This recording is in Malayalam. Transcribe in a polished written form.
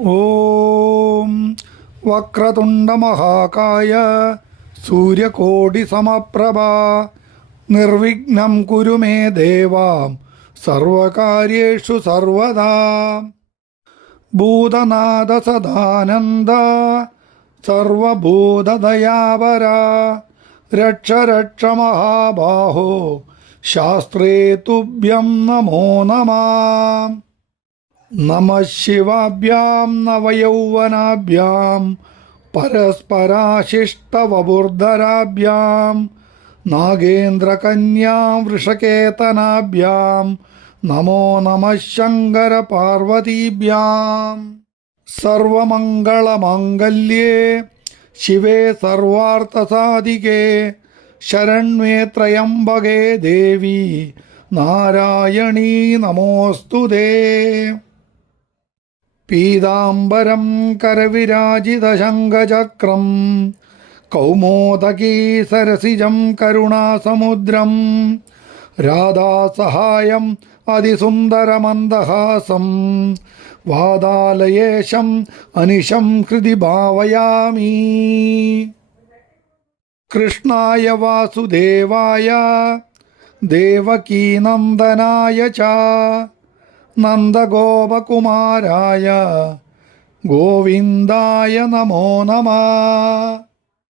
ഓം വക്രതുണ്ടമഹാകായ സൂര്യകോടിസമപ്രഭ നിർവിഘ്നം കുരു മേ ദേവ സർവകാര്യേഷു സർവദാ. ഭൂതനാഥ സദാനന്ദ സർവഭൂതദയാപര രക്ഷ രക്ഷ മഹാബാഹോ ശാസ്ത്രേ തുഭ്യം നമോ നമഃ. നമഃ ശിവാഭ്യാം നവയൗവനാഭ്യാം പരസ്പരാശിഷ്ടവപുർധരാഭ്യാം നാഗേന്ദ്രകന്യാം വൃഷകേതനാഭ്യാം നമോ നമഃ ശങ്കരപാർവതീഭ്യാം. സർവമംഗളമാംഗല്യേ ശിവേ സർവാർത്ഥസാധികേ ശരണ്യേ ത്രയംബകേ ദേവി നാരായണീ നമോസ്തുതേ. പീതാംബരം കരവിരാജിതശംഖചക്രം കൗമോദകീ സരസിജം കരുണാസമുദ്രം രാധാസഹായം അതിസുന്ദരമന്ദഹാസം വാതാലയേശം അനിശം ഹൃദി ഭാവയാമി. കൃഷ്ണായ വാസുദേവായ ദേവകീനന്ദനായ ച നന്ദഗോപകുമാരായ ഗോവിന്ദായ നമോ നമഃ.